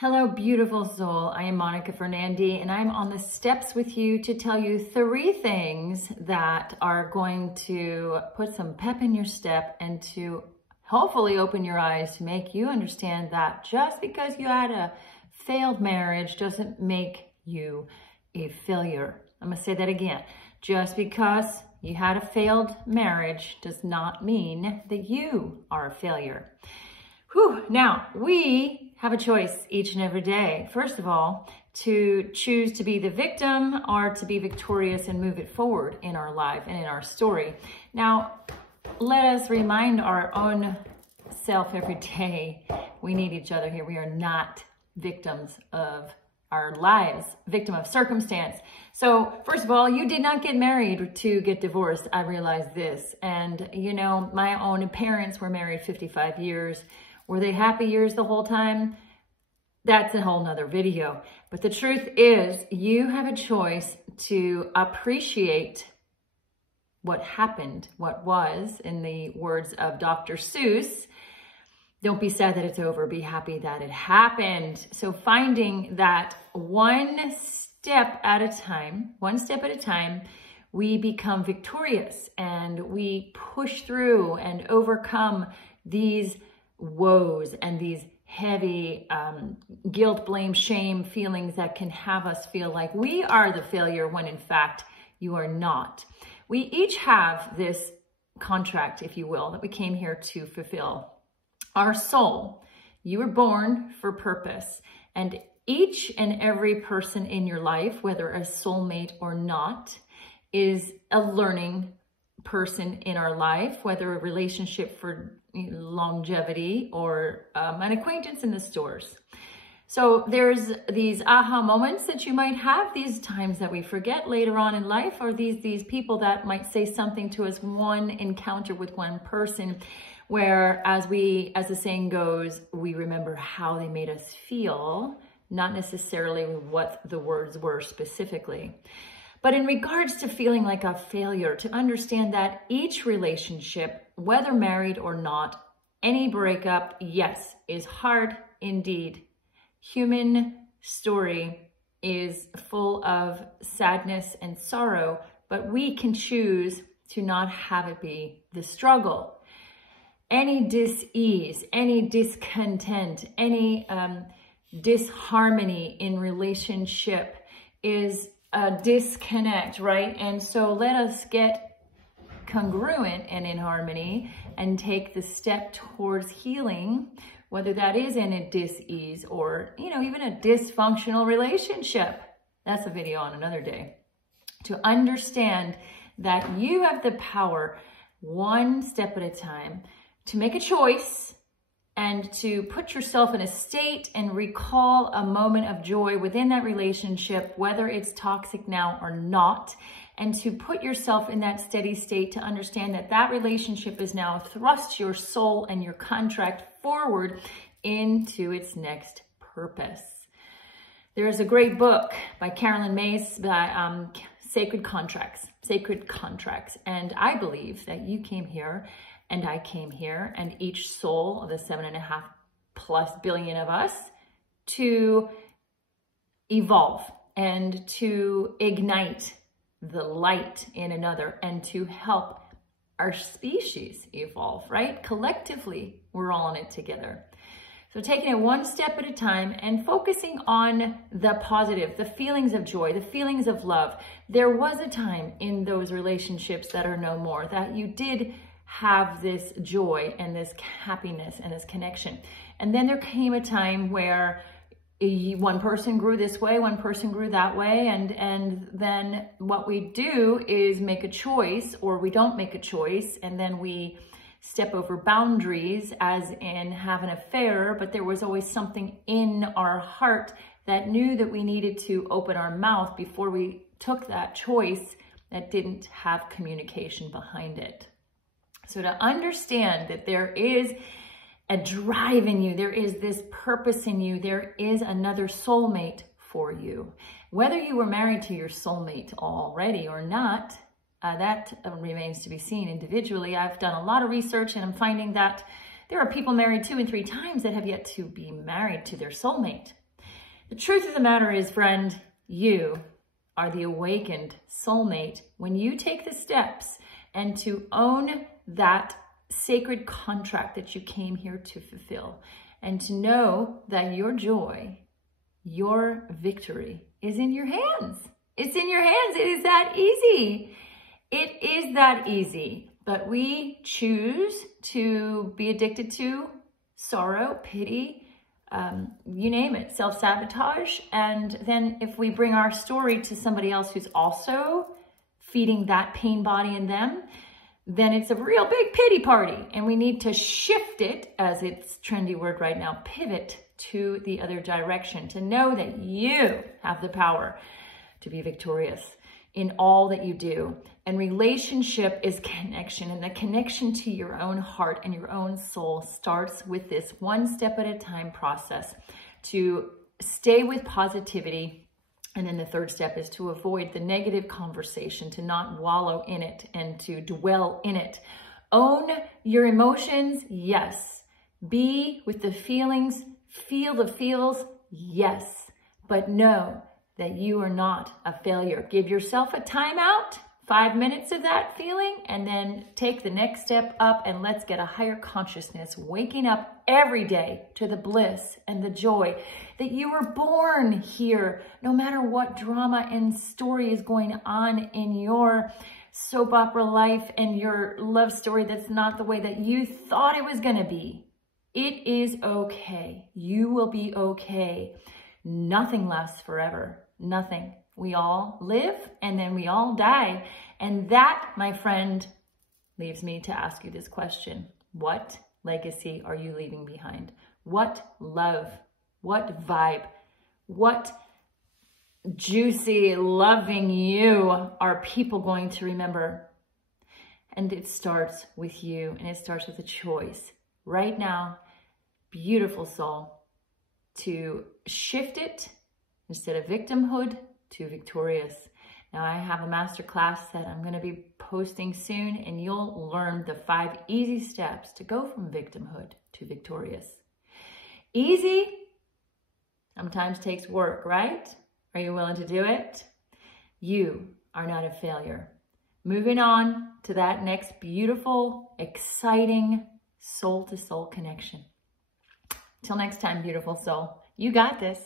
Hello, beautiful soul. I am Monica Fernandi, and I'm on the steps with you to tell you 3 things that are going to put some pep in your step and to hopefully open your eyes to make you understand that just because you had a failed marriage doesn't make you a failure. I'm going to say that again. Just because you had a failed marriage does not mean that you are a failure. Whew. Now, we have a choice each and every day, first of all, to choose to be the victim or to be victorious and move it forward in our life and in our story. Now, let us remind our own self every day, we need each other here. We are not victims of our lives, victim of circumstance. So first of all, you did not get married to get divorced. I realized this. And you know, my own parents were married 55 years. Were they happy years the whole time? That's a whole nother video. But the truth is, you have a choice to appreciate what happened, what was, in the words of Dr. Seuss. Don't be sad that it's over, be happy that it happened. So finding that one step at a time, we become victorious and we push through and overcome these woes and these heavy guilt, blame, shame feelings that can have us feel like we are the failure when in fact you are not. We each have this contract, if you will, that we came here to fulfill. Our soul, you were born for purpose, and each and every person in your life, whether a soulmate or not, is a learning person in our life, whether a relationship for longevity or an acquaintance in the stores. So there's these aha moments that you might have, these times that we forget later on in life, or these people that might say something to us, one encounter with one person, where as the saying goes, we remember how they made us feel, not necessarily what the words were specifically. But in regards to feeling like a failure, to understand that each relationship, whether married or not, any breakup, yes, is hard indeed. Human story is full of sadness and sorrow, but we can choose to not have it be the struggle. Any dis-ease, any discontent, any disharmony in relationship is a disconnect, right? And so let us get congruent and in harmony and take the step towards healing, whether that is in a dis-ease or, you know, even a dysfunctional relationship. That's a video on another day. To understand that you have the power, one step at a time, to make a choice and to put yourself in a state and recall a moment of joy within that relationship, whether it's toxic now or not, and to put yourself in that steady state to understand that that relationship is now thrust your soul and your contract forward into its next purpose. There's a great book by Carolyn Mace, Sacred Contracts. And I believe that you came here and I came here, and each soul of the 7.5+ billion of us, to evolve and to ignite the light in another and to help our species evolve, right? Collectively, we're all in it together. So taking it one step at a time and focusing on the positive, the feelings of joy, the feelings of love. There was a time in those relationships that are no more that you did have this joy and this happiness and this connection. And then there came a time where one person grew this way, one person grew that way, and then what we do is make a choice, or we don't make a choice, and then we step over boundaries, as in have an affair, but there was always something in our heart that knew that we needed to open our mouth before we took that choice that didn't have communication behind it. So to understand that there is a drive in you, there is this purpose in you, there is another soulmate for you. Whether you were married to your soulmate already or not, that remains to be seen individually. I've done a lot of research and I'm finding that there are people married 2 and 3 times that have yet to be married to their soulmate. The truth of the matter is, friend, you are the awakened soulmate when you take the steps and to own that sacred contract that you came here to fulfill, and to know that your joy, your victory is in your hands. It's in your hands. It is that easy. It is that easy. But we choose to be addicted to sorrow, pity, you name it, self-sabotage. And then if we bring our story to somebody else who's also feeding that pain body in them, then it's a real big pity party. And we need to shift it, as it's trendy word right now, pivot to the other direction, to know that you have the power to be victorious in all that you do. And relationship is connection, and the connection to your own heart and your own soul starts with this one step at a time process to stay with positivity. And then the third step is to avoid the negative conversation, to not wallow in it and to dwell in it. Own your emotions, yes. Be with the feelings, feel the feels, yes. But know that you are not a failure. Give yourself a timeout, 5 minutes of that feeling, and then take the next step up, and let's get a higher consciousness, waking up every day to the bliss and the joy that you were born here, no matter what drama and story is going on in your soap opera life and your love story that's not the way that you thought it was gonna be. It is okay. You will be okay. Nothing lasts forever. Nothing. We all live and then we all die. And that, my friend, leaves me to ask you this question. What legacy are you leaving behind? What love, what vibe, what juicy, loving you are people going to remember? And it starts with you, and it starts with a choice right now, beautiful soul, to shift it instead of victimhood to victorious. Now I have a masterclass that I'm going to be posting soon, and you'll learn the 5 easy steps to go from victimhood to victorious. Easy sometimes takes work, right? Are you willing to do it? You are not a failure. Moving on to that next beautiful, exciting soul-to-soul connection. Till next time, beautiful soul, you got this.